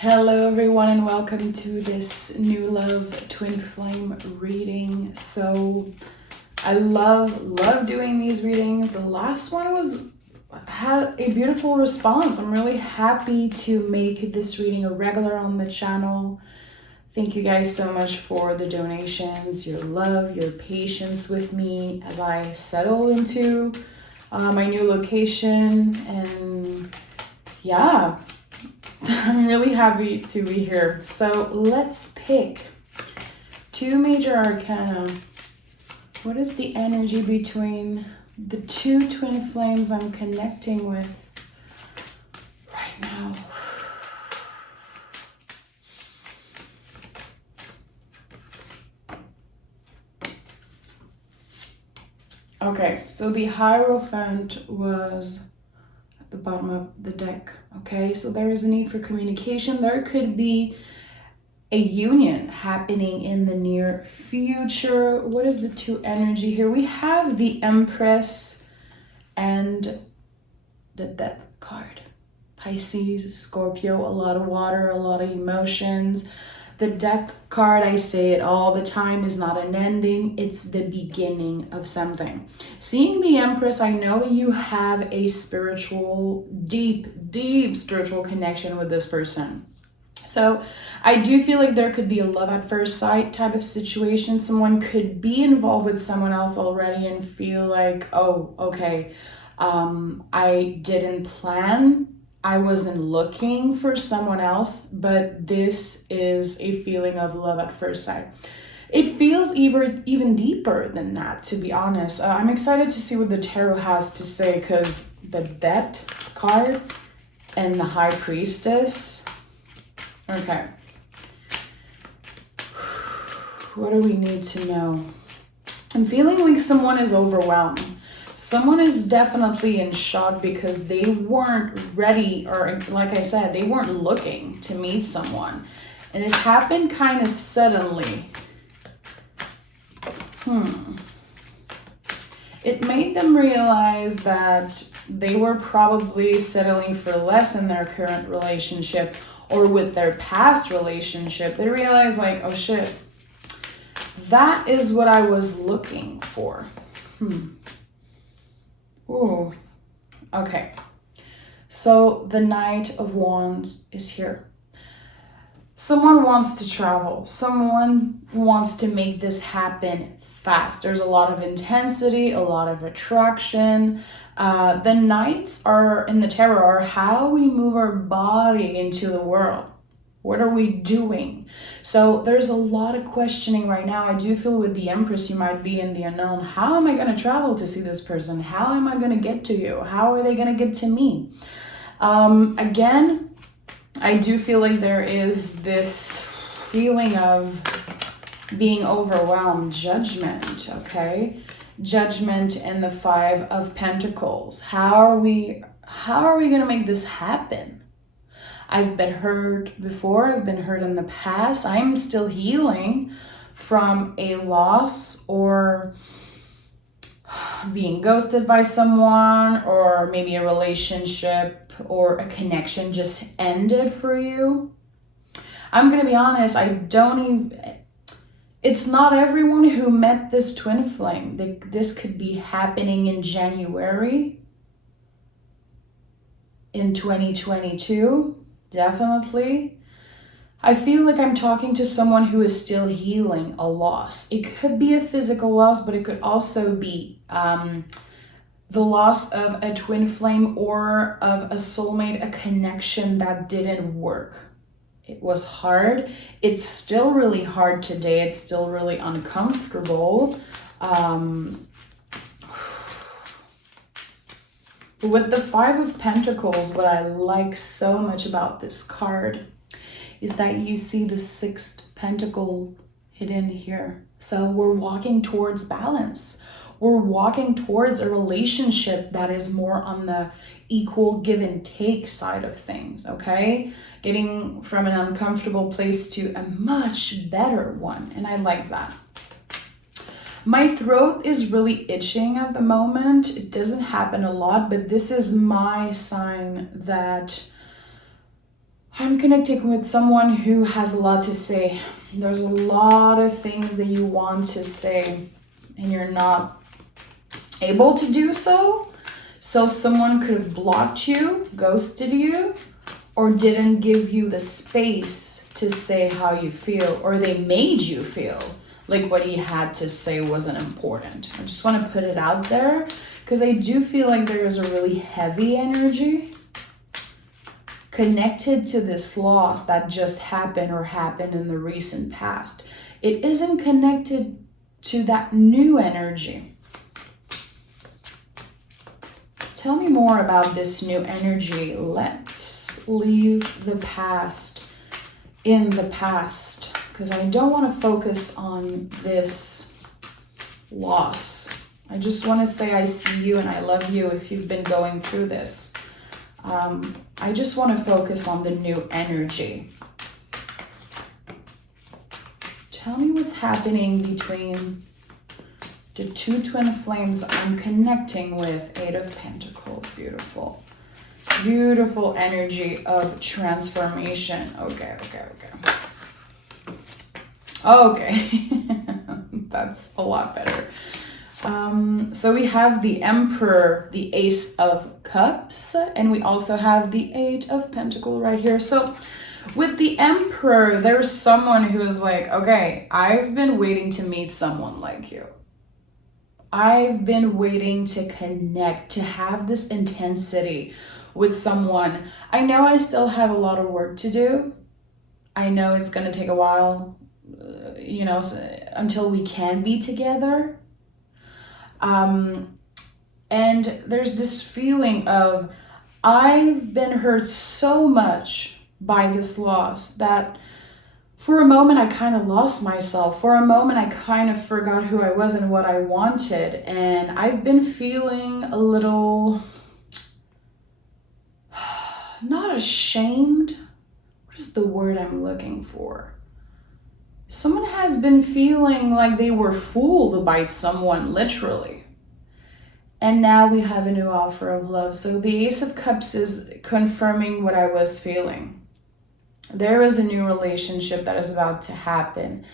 Hello everyone and welcome to this new love twin flame reading. So I love doing these readings. The last one had a beautiful response. I'm really happy to make this reading a regular on the channel. Thank you guys so much for the donations, your love, your patience with me as I settle into my new location. And yeah, I'm really happy to be here. So let's pick two major arcana. What is the energy between the two twin flames I'm connecting with right now? Okay, so the Hierophant was at the bottom of the deck. Okay, so there is a need for communication. There could be a union happening in the near future. What is the two energy here? We have the Empress and the Death card. Pisces, Scorpio, a lot of water, a lot of emotions. The Death card, I say it all the time, is not an ending. It's the beginning of something. Seeing the Empress, I know that you have a spiritual, deep spiritual connection with this person. So I do feel like there could be a love at first sight type of situation. Someone could be involved with someone else already and feel like, oh, okay, I didn't plan. I wasn't looking for someone else, but this is a feeling of love at first sight. It feels even deeper than that, to be honest. I'm excited to see what the tarot has to say, because the Death card and the High Priestess. Okay. What do we need to know? I'm feeling like someone is overwhelmed. Someone is definitely in shock because they weren't ready, or like I said, they weren't looking to meet someone. And it happened kind of suddenly. It made them realize that they were probably settling for less in their current relationship or with their past relationship. They realized like, oh shit, that is what I was looking for. Ooh, okay. So the Knight of Wands is here. Someone wants to travel. Someone wants to make this happen fast. There's a lot of intensity, a lot of attraction. The Knights are in the tarot are how we move our body into the world. What are we doing? So there's a lot of questioning right now. I do feel with the Empress, you might be in the unknown. How am I going to travel to see this person? How am I going to get to you? How are they going to get to me? Again, I do feel like there is this feeling of being overwhelmed, judgment, okay? Judgment and the Five of Pentacles. How are we going to make this happen? I've been hurt before. I've been hurt in the past. I'm still healing from a loss or being ghosted by someone, or maybe a relationship or a connection just ended for you. I'm going to be honest. It's not everyone who met this twin flame. This could be happening in January in 2022. Definitely. I feel like I'm talking to someone who is still healing a loss. It could be a physical loss, but it could also be the loss of a twin flame or of a soulmate, a connection that didn't work. It was hard. It's still really hard today. It's still really uncomfortable. With the Five of Pentacles, what I like so much about this card is that you see the Sixth Pentacle hidden here. So we're walking towards balance. We're walking towards a relationship that is more on the equal give and take side of things, okay? Getting from an uncomfortable place to a much better one, and I like that. My throat is really itching at the moment. It doesn't happen a lot, but this is my sign that I'm connecting with someone who has a lot to say. There's a lot of things that you want to say and you're not able to do so. So someone could have blocked you, ghosted you, or didn't give you the space to say how you feel, or they made you feel like what he had to say wasn't important. I just want to put it out there because I do feel like there is a really heavy energy connected to this loss that just happened or happened in the recent past. It isn't connected to that new energy. Tell me more about this new energy. Let's leave the past in the past because I don't want to focus on this loss. I just want to say I see you and I love you if you've been going through this. I just want to focus on the new energy. Tell me what's happening between the two twin flames I'm connecting with. 8 of Pentacles. Beautiful. Beautiful energy of transformation. Okay. That's a lot better. So we have the Emperor, the Ace of Cups, and we also have the 8 of Pentacles right here. So with the Emperor, there's someone who is like, okay, I've been waiting to meet someone like you. I've been waiting to connect, to have this intensity with someone. I know I still have a lot of work to do. I know it's going to take a while, until we can be together. And there's this feeling of I've been hurt so much by this loss that for a moment I kind of lost myself. For a moment I kind of forgot who I was and what I wanted. And I've been feeling a little, not ashamed. What is the word I'm looking for? Someone has been feeling like they were fooled by someone, literally. And now we have a new offer of love. So the Ace of Cups is confirming what I was feeling. There is a new relationship that is about to happen.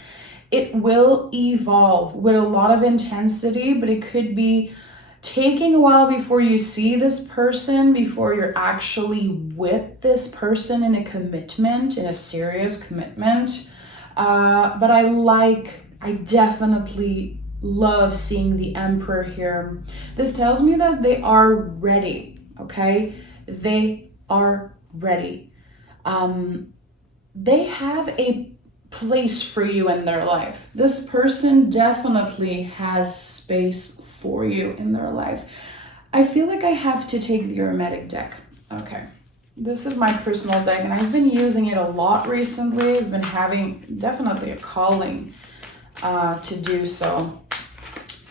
It will evolve with a lot of intensity, but it could be taking a while before you see this person, before you're actually with this person in a commitment, in a serious commitment. But I definitely love seeing the Emperor here. This tells me that they are ready, okay? They are ready. They have a place for you in their life. This person definitely has space for you in their life. I feel like I have to take the Hermetic deck. Okay. This is my personal deck, and I've been using it a lot recently. I've been having definitely a calling to do so.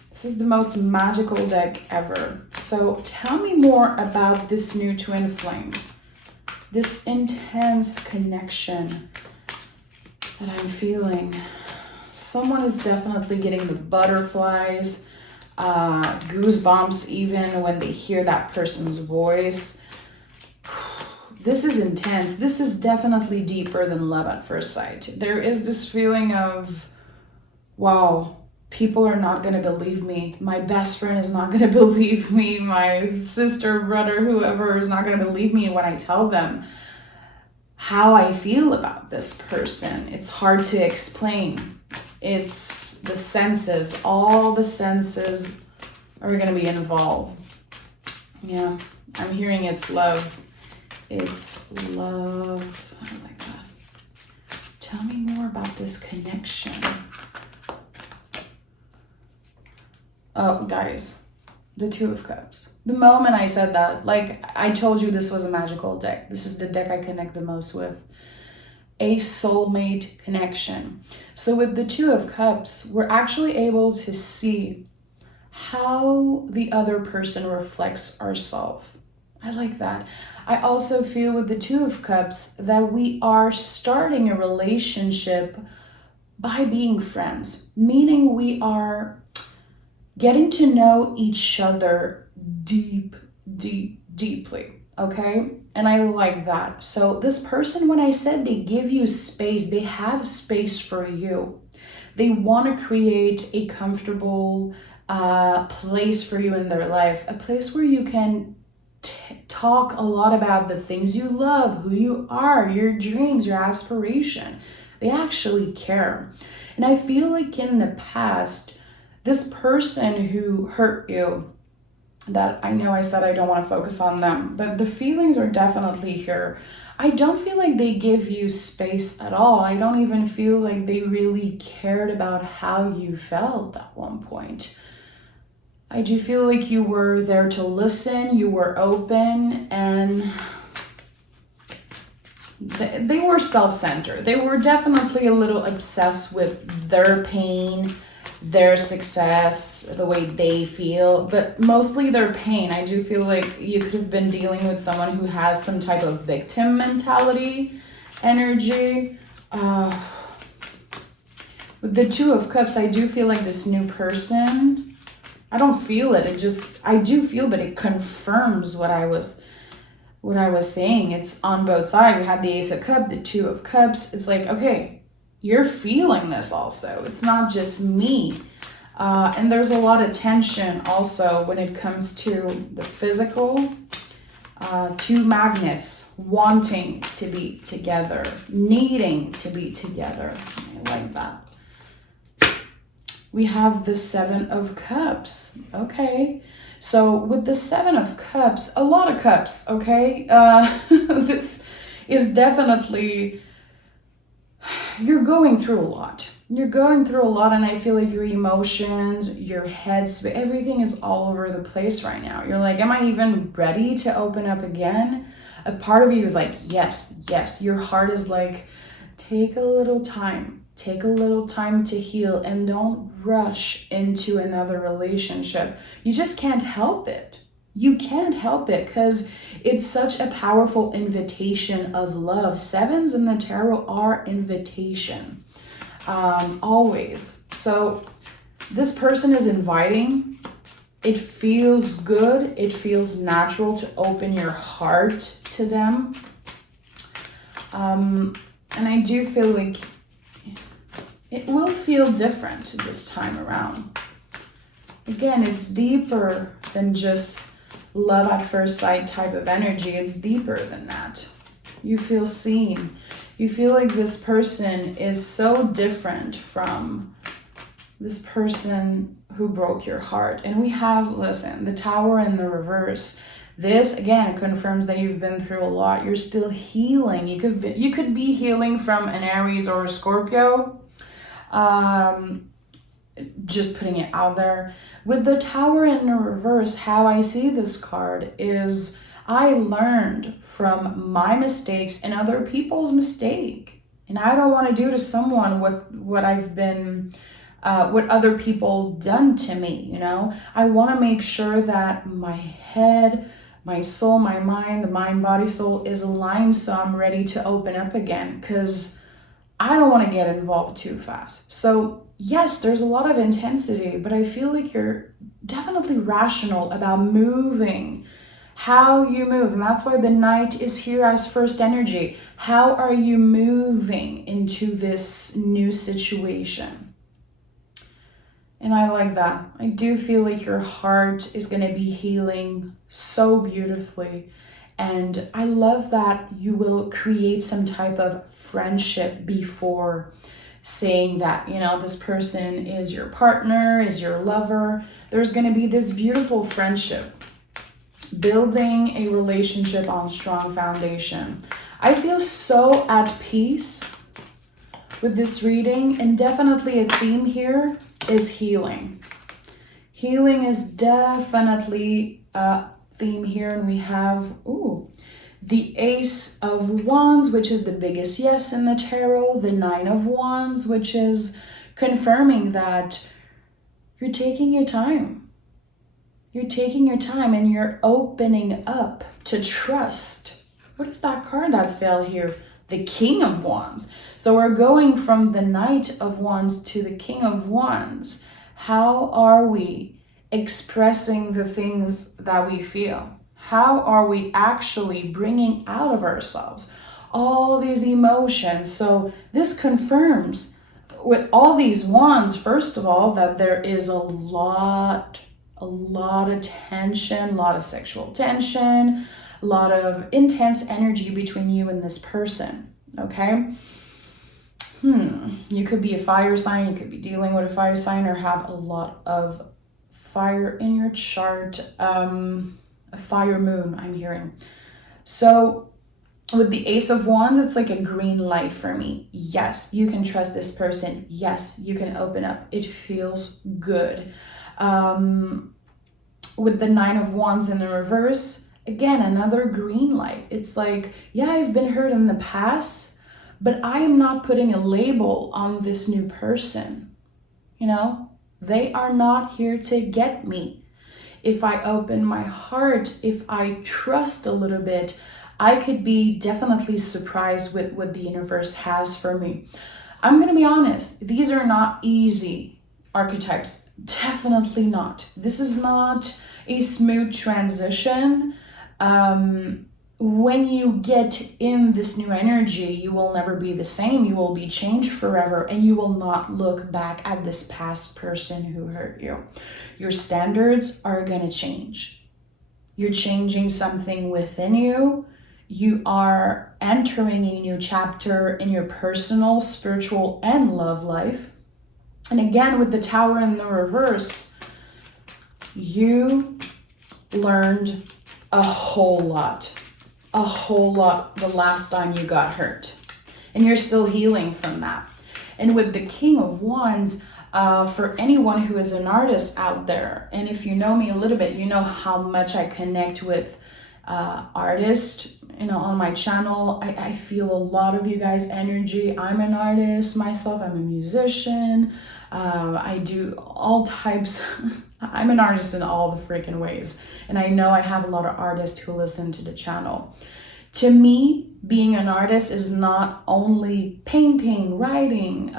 This is the most magical deck ever. So tell me more about this new twin flame. This intense connection that I'm feeling. Someone is definitely getting the butterflies, goosebumps even when they hear that person's voice. This is intense. This is definitely deeper than love at first sight. There is this feeling of, wow, people are not going to believe me. My best friend is not going to believe me. My sister, brother, whoever is not going to believe me when I tell them how I feel about this person. It's hard to explain. It's the senses. All the senses are going to be involved. Yeah, I'm hearing it's love. It's love. I like that. Tell me more about this connection. Oh, guys, the 2 of Cups. The moment I said that, like I told you, this was a magical deck. This is the deck I connect the most with. A soulmate connection. So with the 2 of Cups, we're actually able to see how the other person reflects ourselves. I like that. I also feel with the 2 of Cups that we are starting a relationship by being friends, meaning we are getting to know each other deeply. okay? And I like that. So this person, when I said they give you space, they have space for you. They want to create a comfortable place for you in their life, a place where you can talk a lot about the things you love, who you are, your dreams, your aspiration. They actually care. And I feel like in the past, this person who hurt you, that I know I said I don't want to focus on them, but the feelings are definitely here. I don't feel like they give you space at all. I don't even feel like they really cared about how you felt at one point. I do feel like you were there to listen, you were open, and they were self-centered. They were definitely a little obsessed with their pain, their success, the way they feel, but mostly their pain. I do feel like you could have been dealing with someone who has some type of victim mentality, energy. With the Two of Cups, I do feel like this new person, I don't feel it. I do feel, but it confirms what I was saying. It's on both sides. We have the Ace of Cups, the Two of Cups. It's like, okay, you're feeling this also. It's not just me. And there's a lot of tension also when it comes to the physical. Two magnets wanting to be together, needing to be together. I like that. We have the Seven of Cups. Okay. So with the Seven of Cups, a lot of cups, okay? This is definitely, you're going through a lot. You're going through a lot, and I feel like your emotions, your heads, everything is all over the place right now. You're like, am I even ready to open up again? A part of you is like, yes, yes. Your heart is like, take a little time. Take a little time to heal and don't rush into another relationship. You just can't help it. You can't help it because it's such a powerful invitation of love. Sevens in the tarot are invitation, always. So this person is inviting. It feels good. It feels natural to open your heart to them. And I do feel like it will feel different this time around. Again, it's deeper than just love at first sight type of energy. It's deeper than that. You feel seen. You feel like this person is so different from this person who broke your heart. And we have, listen, the Tower in the reverse. This, again, confirms that you've been through a lot. You're still healing. You could be healing from an Aries or a Scorpio. Just putting it out there. With the Tower in the reverse, how I see this card is I learned from my mistakes and other people's mistake. And I don't want to do to someone what I've been, what other people done to me, you know? I want to make sure that my head, my soul, my mind, the mind, body, soul is aligned so I'm ready to open up again, because I don't want to get involved too fast. So yes, there's a lot of intensity, but I feel like you're definitely rational about moving, how you move. And that's why the Knight is here as first energy. How are you moving into this new situation? And I like that. I do feel like your heart is going to be healing so beautifully. And I love that you will create some type of friendship before saying that, you know, this person is your partner, is your lover. There's going to be this beautiful friendship, building a relationship on strong foundation. I feel so at peace with this reading, and definitely a theme here is healing. Healing is definitely a theme here, and we have the Ace of Wands, which is the biggest yes in the tarot, the Nine of Wands, which is confirming that you're taking your time. You're taking your time and you're opening up to trust. What is that card that fell here? The King of Wands. So we're going from the Knight of Wands to the King of Wands. How are we expressing the things that we feel? How are we actually bringing out of ourselves all these emotions? So this confirms with all these wands, first of all, that there is a lot of tension, a lot of sexual tension, a lot of intense energy between you and this person, okay? You could be a fire sign, you could be dealing with a fire sign, or have a lot of fire in your chart. A fire moon, I'm hearing. So with the Ace of Wands, it's like a green light for me. Yes, you can trust this person. Yes, you can open up. It feels good. With the Nine of Wands in the reverse, again, another green light. It's like, yeah, I've been hurt in the past, but I am not putting a label on this new person. You know, they are not here to get me. If I open my heart, if I trust a little bit, I could be definitely surprised with what the universe has for me. I'm going to be honest, these are not easy archetypes. Definitely not. This is not a smooth transition. When you get in this new energy, you will never be the same. You will be changed forever, and you will not look back at this past person who hurt you. Your standards are going to change. You're changing something within you. You are entering a new chapter in your personal, spiritual, and love life. And again, with the Tower in the reverse, you learned a whole lot the last time you got hurt. And you're still healing from that. And with the King of Wands, for anyone who is an artist out there, and if you know me a little bit, you know how much I connect with artists, you know, on my channel. I feel a lot of you guys' energy. I'm an artist myself. I'm a musician. I do all types. I'm an artist in all the freaking ways. And I know I have a lot of artists who listen to the channel. To me, being an artist is not only painting, writing,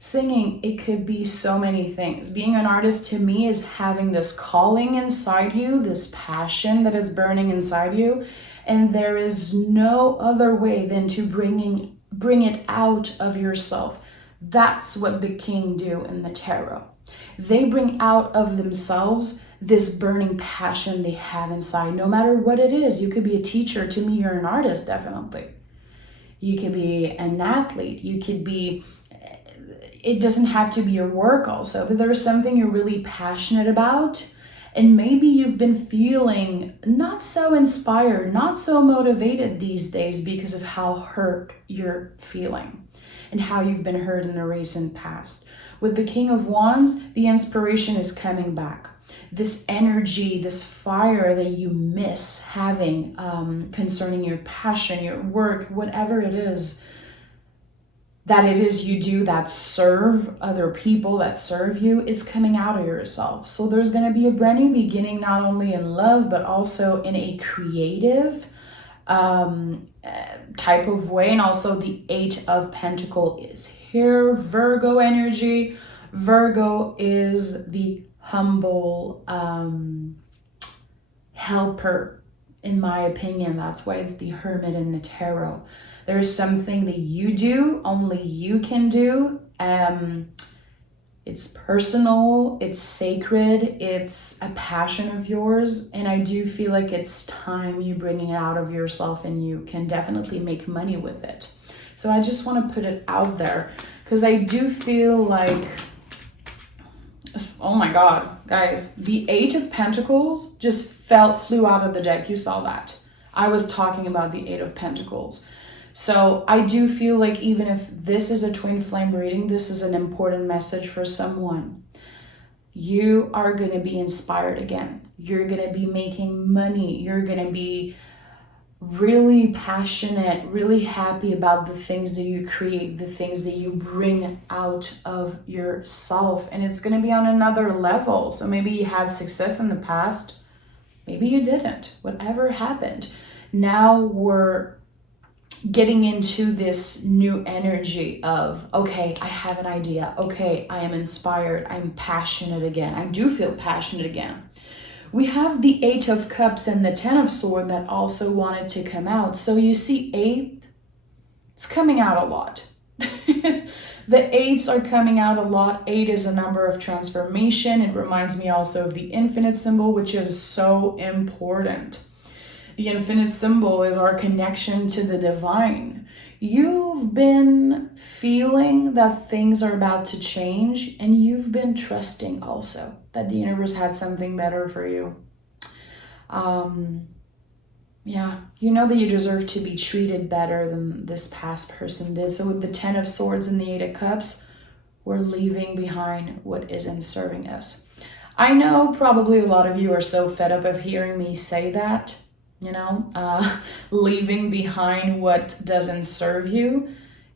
singing. It could be so many things. Being an artist to me is having this calling inside you, this passion that is burning inside you. And there is no other way than to bring it out of yourself. That's what the king do in the tarot. They bring out of themselves this burning passion they have inside, no matter what it is. You could be a teacher. To me, you're an artist, definitely. You could be an athlete. You could be, it doesn't have to be your work also, but there's something you're really passionate about. And maybe you've been feeling not so inspired, not so motivated these days because of how hurt you're feeling and how you've been hurt in the recent past. With the King of Wands, the inspiration is coming back. This energy, this fire that you miss having concerning your passion, your work, whatever it is, that it is you do that serve other people, that serve you, is coming out of yourself. So there's going to be a brand new beginning, not only in love, but also in a creative type of way. And also the Eight of Pentacles is here, Virgo energy. Virgo is the humble helper, in my opinion. That's why it's the Hermit in the tarot. There's something that you do, only you can do. It's personal, it's sacred, it's a passion of yours. And I do feel like it's time you bringing it out of yourself, and you can definitely make money with it. So I just want to put it out there because I do feel like, oh my God, guys, the Eight of Pentacles just flew out of the deck. You saw that. I was talking about the Eight of Pentacles. So I do feel like even if this is a twin flame reading, this is an important message for someone. You are going to be inspired again. You're going to be making money. You're going to be really passionate, really happy about the things that you create, the things that you bring out of yourself. And it's going to be on another level. So maybe you had success in the past. Maybe you didn't. Whatever happened. Now we're getting into this new energy of, okay, I have an idea. Okay, I am inspired. I'm passionate again. I do feel passionate again. We have the Eight of Cups and the Ten of Swords that also wanted to come out. So you see 8, it's coming out a lot. The 8s are coming out a lot. 8 is a number of transformation. It reminds me also of the infinite symbol, which is so important. The infinite symbol is our connection to the divine. You've been feeling that things are about to change, and you've been trusting also that the universe had something better for you. Yeah, you know that you deserve to be treated better than this past person did. So with the 10 of Swords and the 8 of Cups, we're leaving behind what isn't serving us. I know probably a lot of you are so fed up of hearing me say that, leaving behind what doesn't serve you.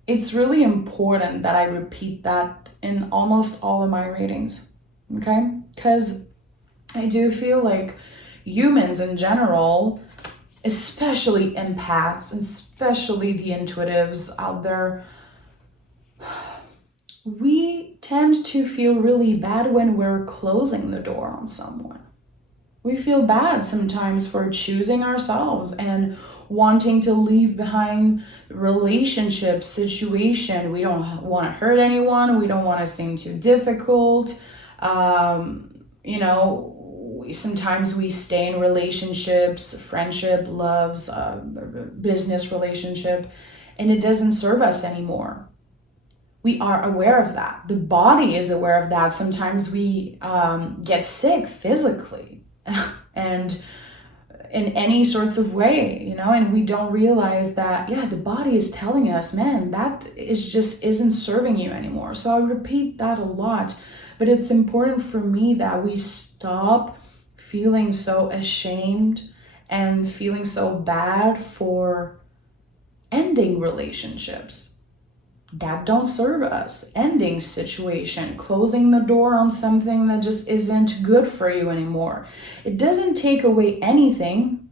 It's really important that I repeat that in almost all of my readings, okay? Because I do feel like humans in general, especially empaths, especially the intuitives out there, we tend to feel really bad when we're closing the door on someone. We feel bad sometimes for choosing ourselves and wanting to leave behind relationships, situation. We don't want to hurt anyone. We don't want to seem too difficult. Sometimes we stay in relationships, friendship, loves, business relationship, and it doesn't serve us anymore. We are aware of that. The body is aware of that. Sometimes we get sick physically and in any sorts of way, and we don't realize that, the body is telling us, man, that isn't serving you anymore. So I repeat that a lot, but it's important for me that we stop feeling so ashamed and feeling so bad for ending relationships that don't serve us, ending situation, closing the door on something that just isn't good for you anymore. It doesn't take away anything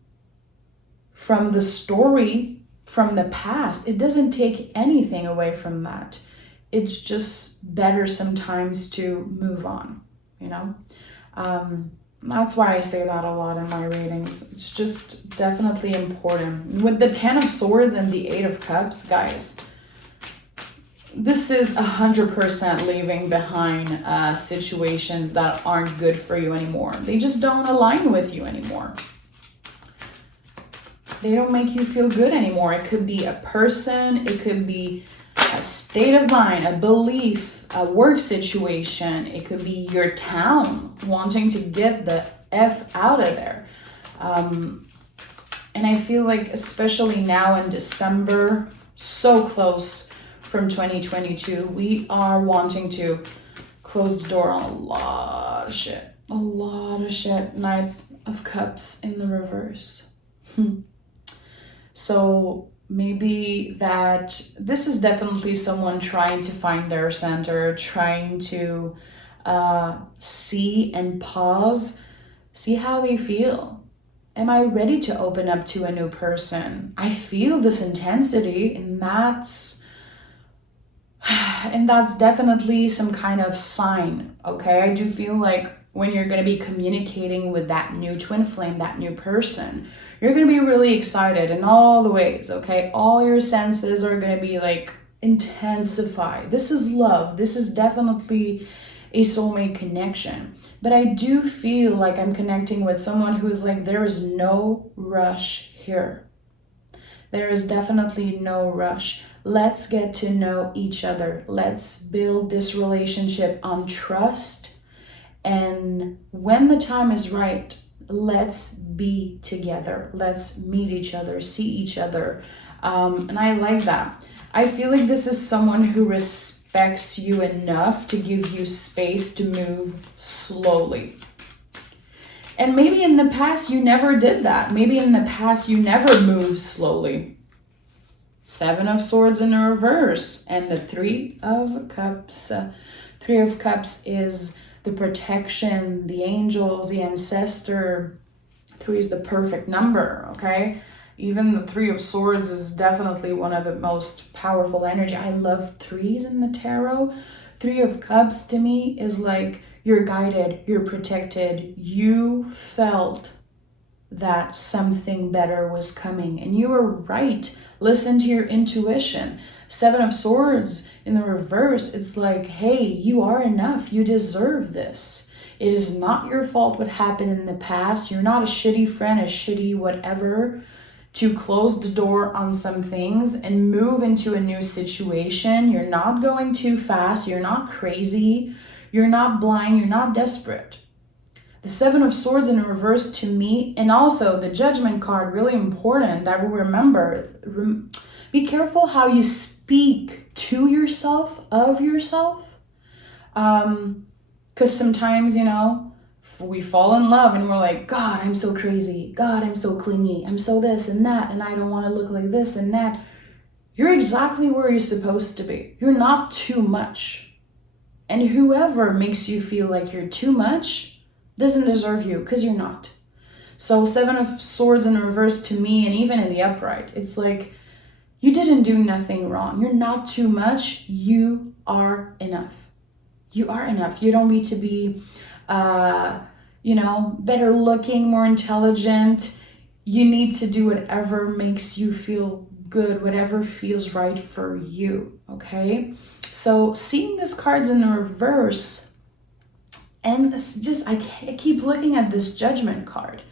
from the story from the past. It doesn't take anything away from that. It's just better sometimes to move on, That's why I say that a lot in my readings. It's just definitely important. With the 10 of Swords and the 8 of Cups, guys, this is 100% leaving behind situations that aren't good for you anymore. They just don't align with you anymore. They don't make you feel good anymore. It could be a person, it could be a state of mind, a belief, a work situation. It could be your town wanting to get the F out of there. And I feel like especially now in December, so close from 2022, we are wanting to close the door on a lot of shit. A lot of shit. Knights of Cups in the reverse. So maybe that this is definitely someone trying to find their center, trying to see and pause, see how they feel. Am I ready to open up to a new person? I feel this intensity, and that's definitely some kind of sign, okay? I do feel like when you're going to be communicating with that new twin flame, that new person, you're going to be really excited in all the ways, okay? All your senses are going to be like intensified. This is love. This is definitely a soulmate connection. But I do feel like I'm connecting with someone who is like, there is no rush here. There is definitely no rush. Let's get to know each other. Let's build this relationship on trust. And when the time is right, let's be together. Let's meet each other, see each other. And I like that. I feel like this is someone who respects you enough to give you space to move slowly. And maybe in the past you never did that. Maybe in the past you never moved slowly. 7 of Swords in the reverse and the 3 of Cups. 3 of Cups is the protection, the angels, the ancestor. 3 is the perfect number, okay? Even the 3 of Swords is definitely one of the most powerful energy. I love 3s in the tarot. 3 of Cups to me is like you're guided, you're protected. You felt that something better was coming, and you were right. Listen to your intuition. Seven of Swords in the reverse, it's like, hey, you are enough. You deserve this. It is not your fault what happened in the past. You're not a shitty friend, a shitty whatever, to close the door on some things and move into a new situation. You're not going too fast. You're not crazy. You're not blind. You're not desperate. The Seven of Swords in reverse to me, and also the Judgment card, really important. I will remember. Be careful how you speak to yourself, of yourself. Because sometimes, we fall in love and we're like, God, I'm so crazy. God, I'm so clingy. I'm so this and that, and I don't want to look like this and that. You're exactly where you're supposed to be. You're not too much. And whoever makes you feel like you're too much doesn't deserve you, because you're not. So Seven of Swords in the reverse to me, and even in the upright, it's like, you didn't do nothing wrong. You're not too much. You are enough. You are enough. You don't need to be, better looking, more intelligent. You need to do whatever makes you feel good, whatever feels right for you, okay? So seeing these cards in the reverse, and it's just, I keep looking at this Judgment card.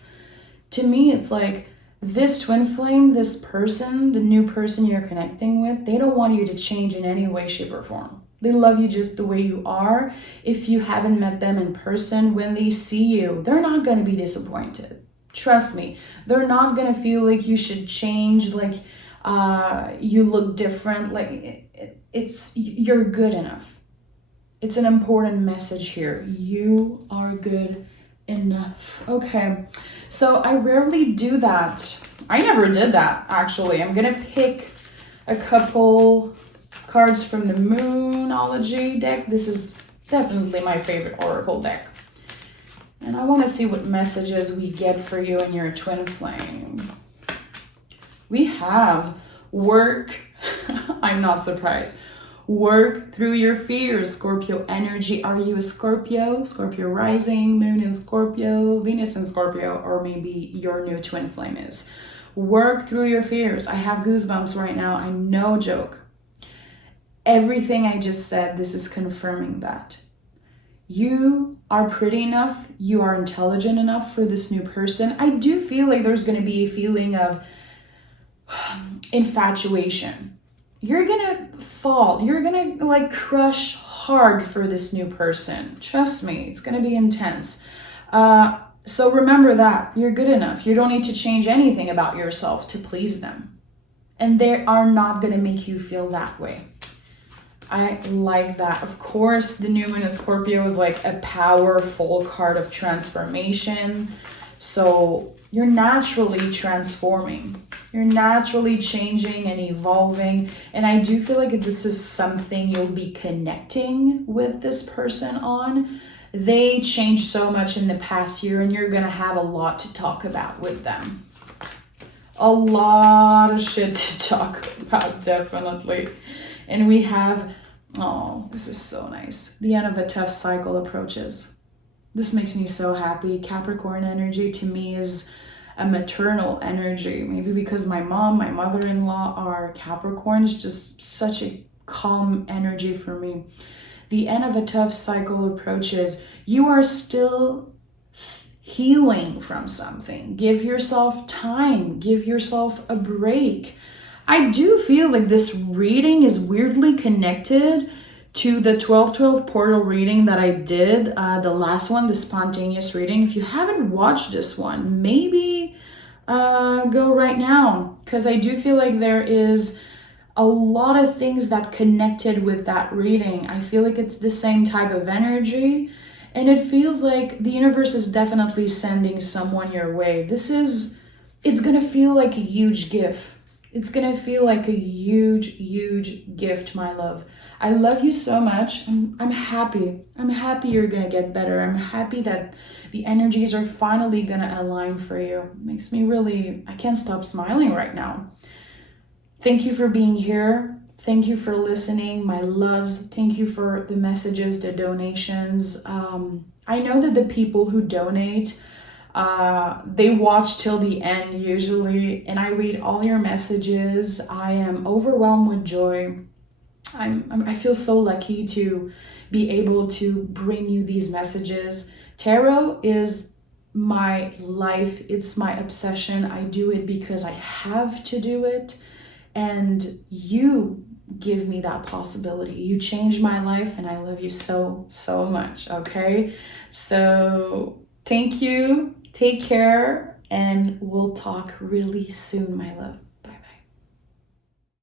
To me, it's like, this twin flame, this person, the new person you're connecting with, they don't want you to change in any way, shape, or form. They love you just the way you are. If you haven't met them in person, when they see you, they're not going to be disappointed. Trust me. They're not going to feel like you should change, like you look different. Like you're good enough. It's an important message here. You are good enough. Okay, so I rarely do that. I never did that, actually. I'm gonna pick a couple cards from the Moonology deck. This is definitely my favorite oracle deck. And I want to see what messages we get for you and your twin flame. We have work. I'm not surprised. Work through your fears, Scorpio energy. Are you a Scorpio? Scorpio rising, moon in Scorpio, Venus in Scorpio, or maybe your new twin flame is. Work through your fears. I have goosebumps right now. I no joke. Everything I just said, this is confirming that. You are pretty enough. You are intelligent enough for this new person. I do feel like there's going to be a feeling of infatuation. You're gonna fall. You're gonna crush hard for this new person. Trust me, it's gonna be intense. So remember that you're good enough. You don't need to change anything about yourself to please them. And they are not gonna make you feel that way. I like that. Of course, the new moon in Scorpio is like a powerful card of transformation. So you're naturally transforming. You're naturally changing and evolving. And I do feel like this is something you'll be connecting with this person on. They changed so much in the past year, and you're going to have a lot to talk about with them. A lot of shit to talk about, definitely. And we have, oh, this is so nice. The end of a tough cycle approaches. This makes me so happy. Capricorn energy to me is a maternal energy. Maybe because my mom, my mother-in-law are Capricorns, just such a calm energy for me. The end of a tough cycle approaches. You are still healing from something. Give yourself time. Give yourself a break. I do feel like this reading is weirdly connected to the 12/12 portal reading that I did, the last one, the spontaneous reading. If you haven't watched this one, maybe go right now, because I do feel like there is a lot of things that connected with that reading. I feel like it's the same type of energy, and it feels like the universe is definitely sending someone your way. It's gonna feel like a huge gift. It's gonna feel like a huge, huge gift, my love. I love you so much. I'm happy. I'm happy you're gonna get better. I'm happy that the energies are finally gonna align for you. It makes me really, I can't stop smiling right now. Thank you for being here. Thank you for listening, my loves. Thank you for the messages, the donations. I know that the people who donate, they watch till the end usually, and I read all your messages. I am overwhelmed with joy. I feel so lucky to be able to bring you these messages. Tarot is my life, it's my obsession. I do it because I have to do it, and you give me that possibility. You changed my life, and I love you so, so much. Okay, so thank you, take care, and we'll talk really soon, my love.